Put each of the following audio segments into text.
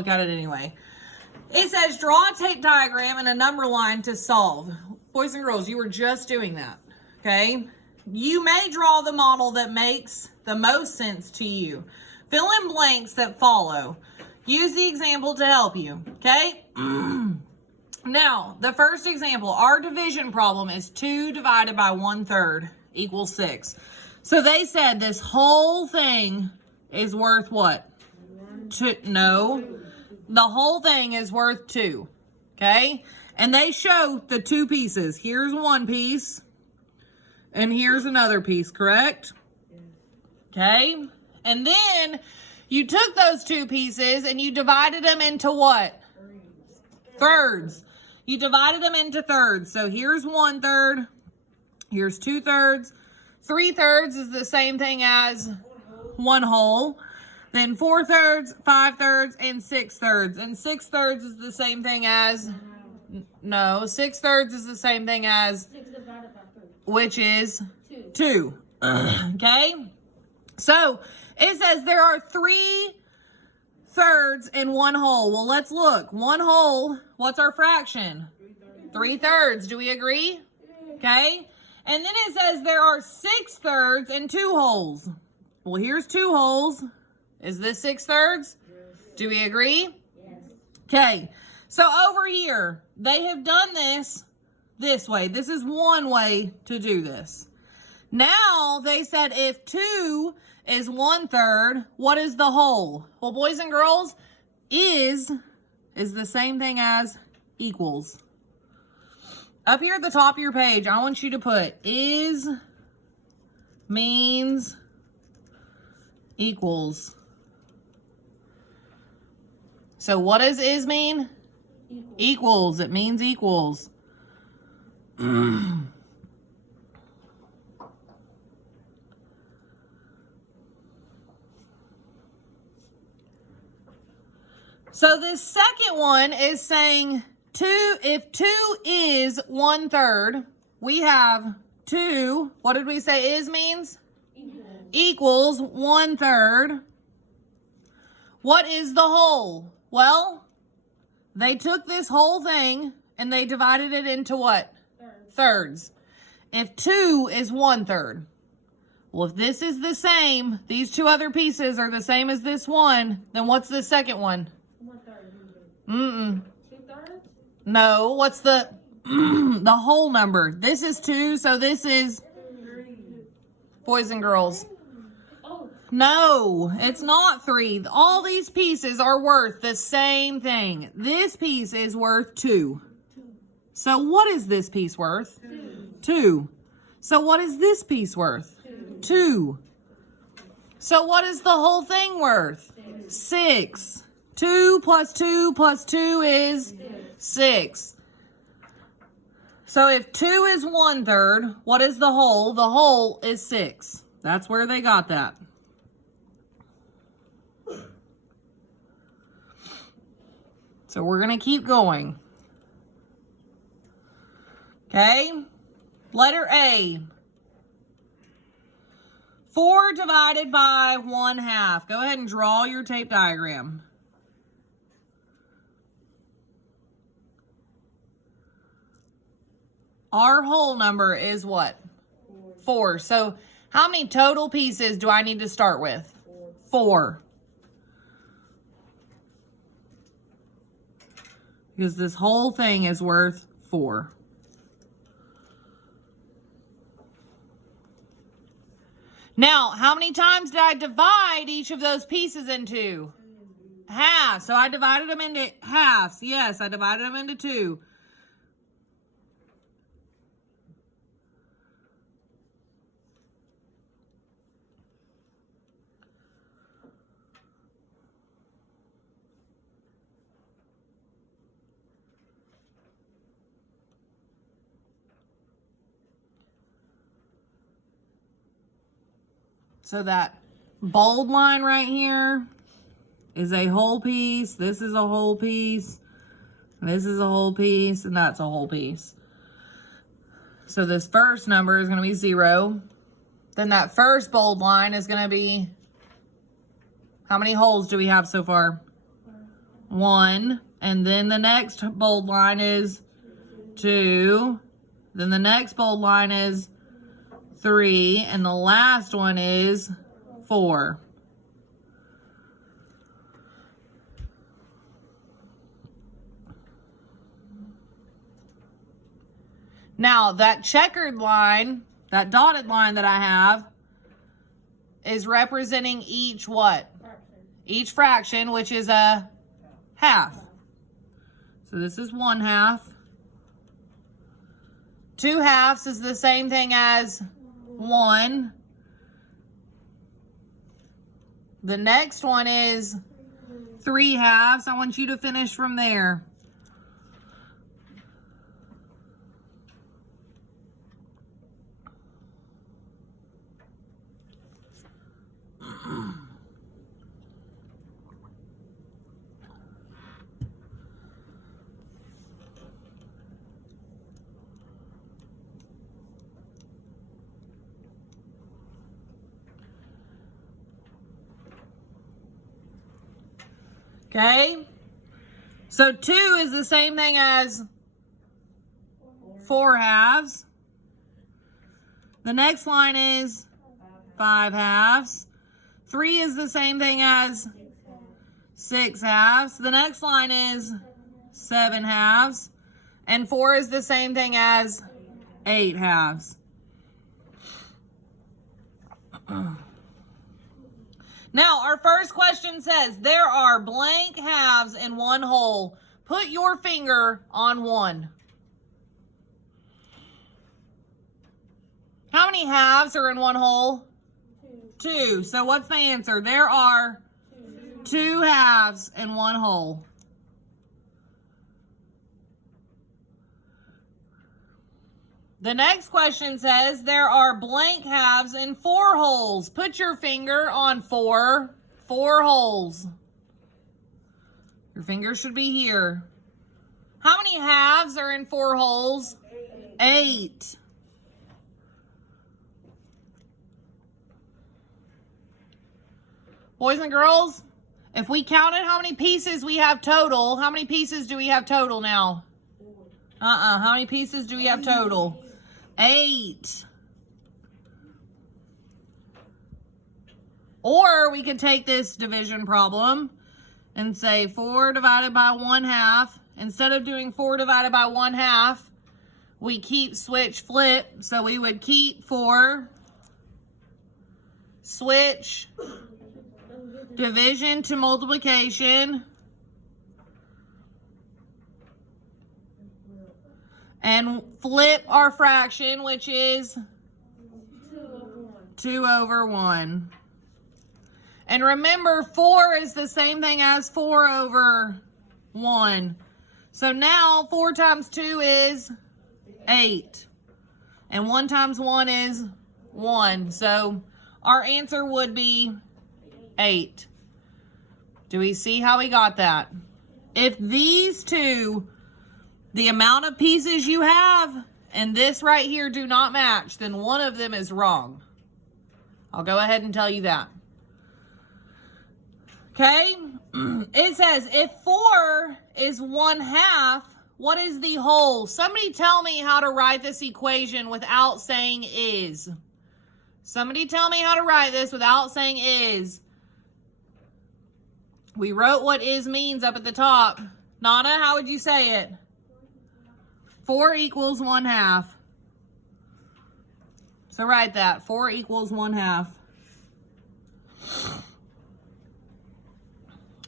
look at it anyway. It says draw a tape diagram and a number line to solve. Boys and girls, you were just doing that, okay? You may draw the model that makes the most sense to you. Fill in blanks that follow. Use the example to help you, okay? Now, the first example, our division problem is 2 divided by 1/3 equals 6. So they said this whole thing is worth what? No. The whole thing is worth 2, okay? And they show the 2 pieces. Here's one piece, and here's another piece, correct? Okay? And then you took those 2 pieces and you divided them into what? Thirds. You divided them into thirds. So here's 1/3, here's 2/3. 3/3 is the same thing as 1 whole. Then 4/3, 5/3, and 6/3. And 6/3 is the same thing as, no, 6/3 is the same thing as, which is 2. Okay? So it says there are 3/3 and 1 whole. Well, let's look. 1 whole, what's our fraction? 3/3. Do we agree? Okay? And then it says there are 6/3 and 2 wholes. Well, here's 2 wholes. Is this 6/3? Do we agree? Yes. Okay. So over here, they have done this way. This is one way to do this. Now, they said if 2 is 1/3, what is the whole? Well, boys and girls, is the same thing as equals. Up here at the top of your page, I want you to put is means equals. So what does is mean? Equals. It means equals. So this second one is saying if 2 is 1/3, we have 2, what did we say is means? Equals 1/3. What is the whole? Well, they took this whole thing and they divided it into what? Thirds. If 2 is 1/3. Well, if this is the same, these 2 other pieces are the same as this one, then what's the second one? 1/3. 2/3? No, what's the the whole number? This is 2, so this is 3. Boys and girls. Oh. No, it's not 3. All these pieces are worth the same thing. This piece is worth 2. So what is this piece worth? 2. So what is this piece worth? 2. So what is the whole thing worth? 6. 2 plus 2 plus 2 is 6. So if 2 is 1/3, what is the whole? The whole is 6. That's where they got that. So we're going to keep going. Okay? Letter A. 4 divided by 1/2. Go ahead and draw your tape diagram. Our whole number is what? 4. So how many total pieces do I need to start with? 4. Because this whole thing is worth 4. Now, how many times did I divide each of those pieces into? Half. So I divided them into halves. Yes, I divided them into 2. So that bold line right here is a whole piece. This is a whole piece. This is a whole piece. And that's a whole piece. So this first number is going to be 0. Then that first bold line is going to be, how many holes do we have so far? 1, and then the next bold line is 2, then the next bold line is 3, and the last one is 4. Now, that checkered line, that dotted line that I have, is representing each what? Each fraction, which is a half. So this is 1/2. 2/2 is the same thing as 1. The next one is 3/2. I want you to finish from there. Okay, so 2 is the same thing as 4/2. The next line is 5/2. 3 is the same thing as 6/2. The next line is 7/2. And 4 is the same thing as 8/2. Now, our first question says, there are blank halves in one whole. Put your finger on one. How many halves are in one whole? 2. So what's the answer? There are 2 halves in one whole. The next question says, there are blank halves in 4 holes. Put your finger on 4 holes. Your finger should be here. How many halves are in 4 holes? 8. Boys and girls, if we counted how many pieces we have total, how many pieces do we have total now? How many pieces do we have total? 8. Or we could take this division problem and say 4 divided by 1/2. Instead of doing 4 divided by 1/2, we keep switch flip. So we would keep 4, switch, division to multiplication, and flip our fraction, which is 2/1. And remember, 4 is the same thing as 4/1. So now 4 times 2 is 8. And 1 times 1 is 1. So our answer would be 8. Do we see how we got that? If these two, the amount of pieces you have and this right here do not match, then one of them is wrong. I'll go ahead and tell you that. Okay? It says, if 4 is 1/2, what is the whole? Somebody tell me how to write this equation without saying is. Somebody tell me how to write this without saying is. We wrote what is means up at the top. Nana, how would you say it? 4 equals 1/2. So write that. 4 equals 1/2.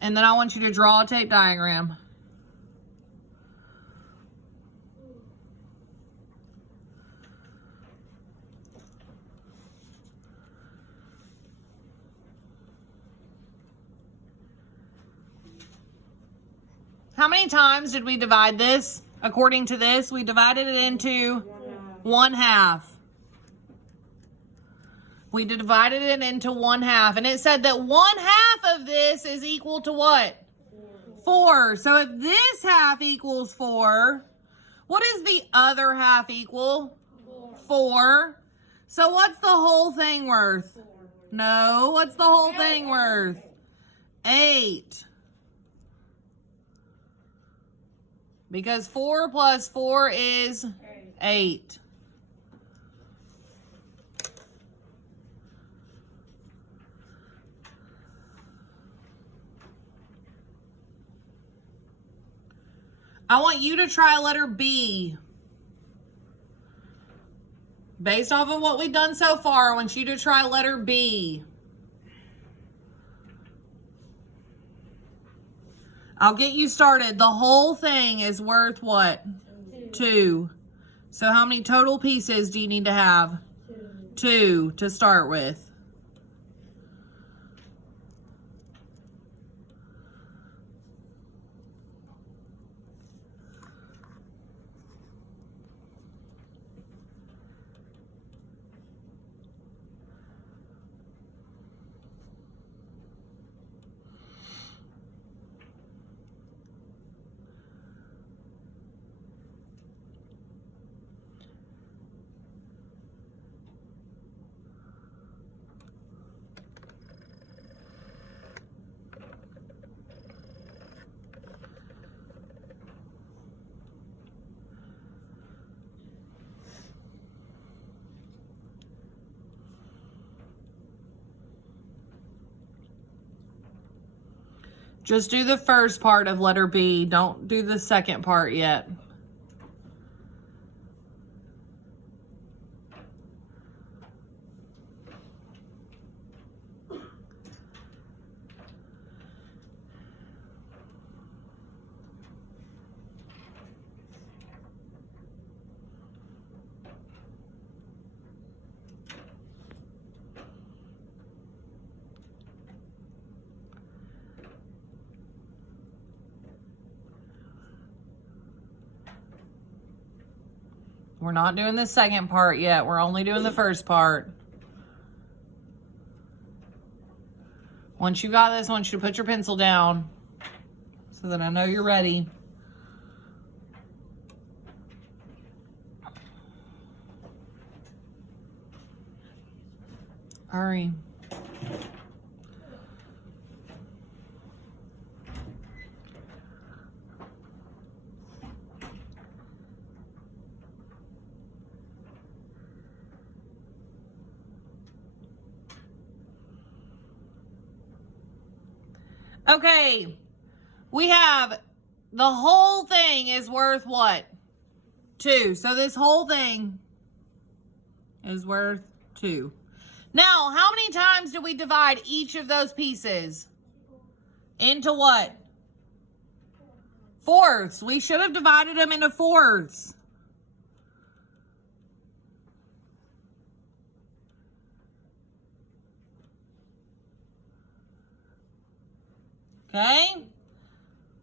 And then I want you to draw a tape diagram. How many times did we divide this? According to this, we divided it into 1/2. We divided it into 1/2. And it said that 1/2 of this is equal to what? 4. So if this half equals 4, what is the other half equal? 4. So what's the whole thing worth? No, what's the whole thing worth? 8. because 4 plus 4 is 8. I want you to try letter B. Based off of what we've done so far, I want you to try letter B. I'll get you started. The whole thing is worth what? 2. So how many total pieces do you need to have? 2 to start with. Just do the first part of letter B. Don't do the second part yet. We're not doing the second part yet. We're only doing the first part. Once you got this, I want you to put your pencil down so that I know you're ready. Hurry. Okay, we have the whole thing is worth what? 2. So this whole thing is worth 2. Now, how many times do we divide each of those pieces? Into what? Fourths. We should have divided them into fourths. Okay?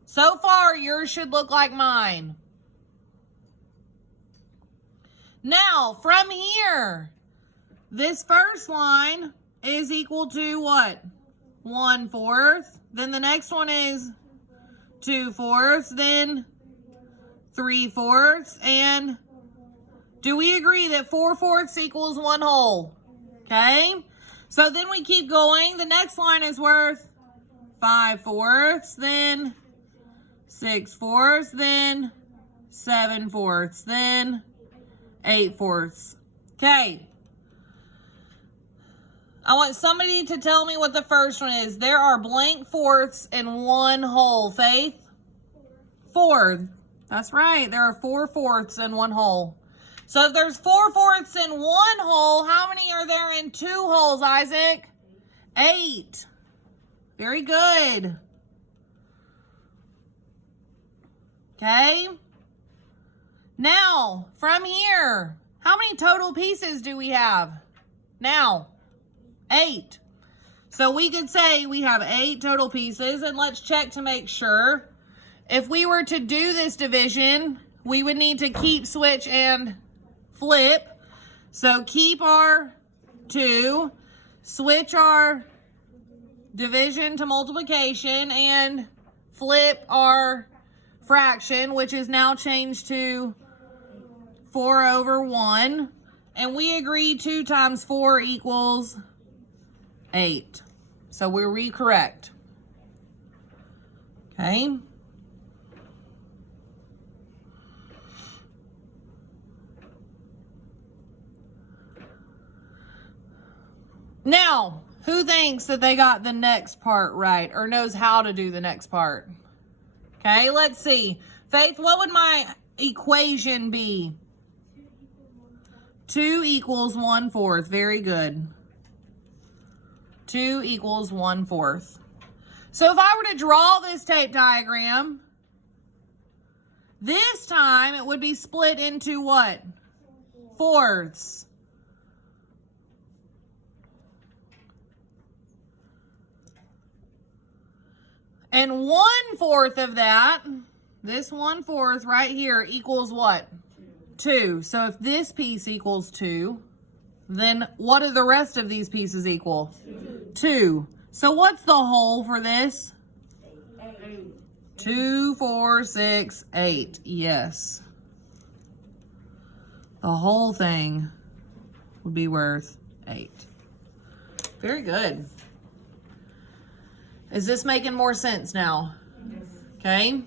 So far, yours should look like mine. Now, from here, this first line is equal to what? 1/4. Then the next one is 2/4. Then 3/4. And do we agree that 4/4 equals 1 whole? Okay? So then we keep going. The next line is worth 5/4, then 6/4, then 7/4, then 8/4. Okay. I want somebody to tell me what the first one is. There are blank fourths and 1 whole. Faith? 4. That's right. There are 4 fourths and 1 whole. So if there's 4 fourths and 1 whole, how many are there in 2 wholes, Isaac? 8. Very good. Okay. Now, from here, how many total pieces do we have? Now, 8. So we could say we have 8 total pieces, and let's check to make sure. If we were to do this division, we would need to keep, switch, and flip. So keep our 2, switch our division to multiplication, and flip our fraction, which is now changed to 4/1. And we agree 2 times 4 equals 8. So we're correct. Okay. Now, who thinks that they got the next part right or knows how to do the next part? Okay, let's see. Faith, what would my equation be? 2 equals 1/4. Very good. 2 equals 1/4. So if I were to draw this tape diagram, this time it would be split into what? Fourths. And 1/4 of that, this 1/4 right here equals what? 2. So if this piece equals 2, then what do the rest of these pieces equal? 2. So what's the whole for this? 2, 4, 6, 8. Yes. The whole thing would be worth 8. Very good. Is this making more sense now? Okay.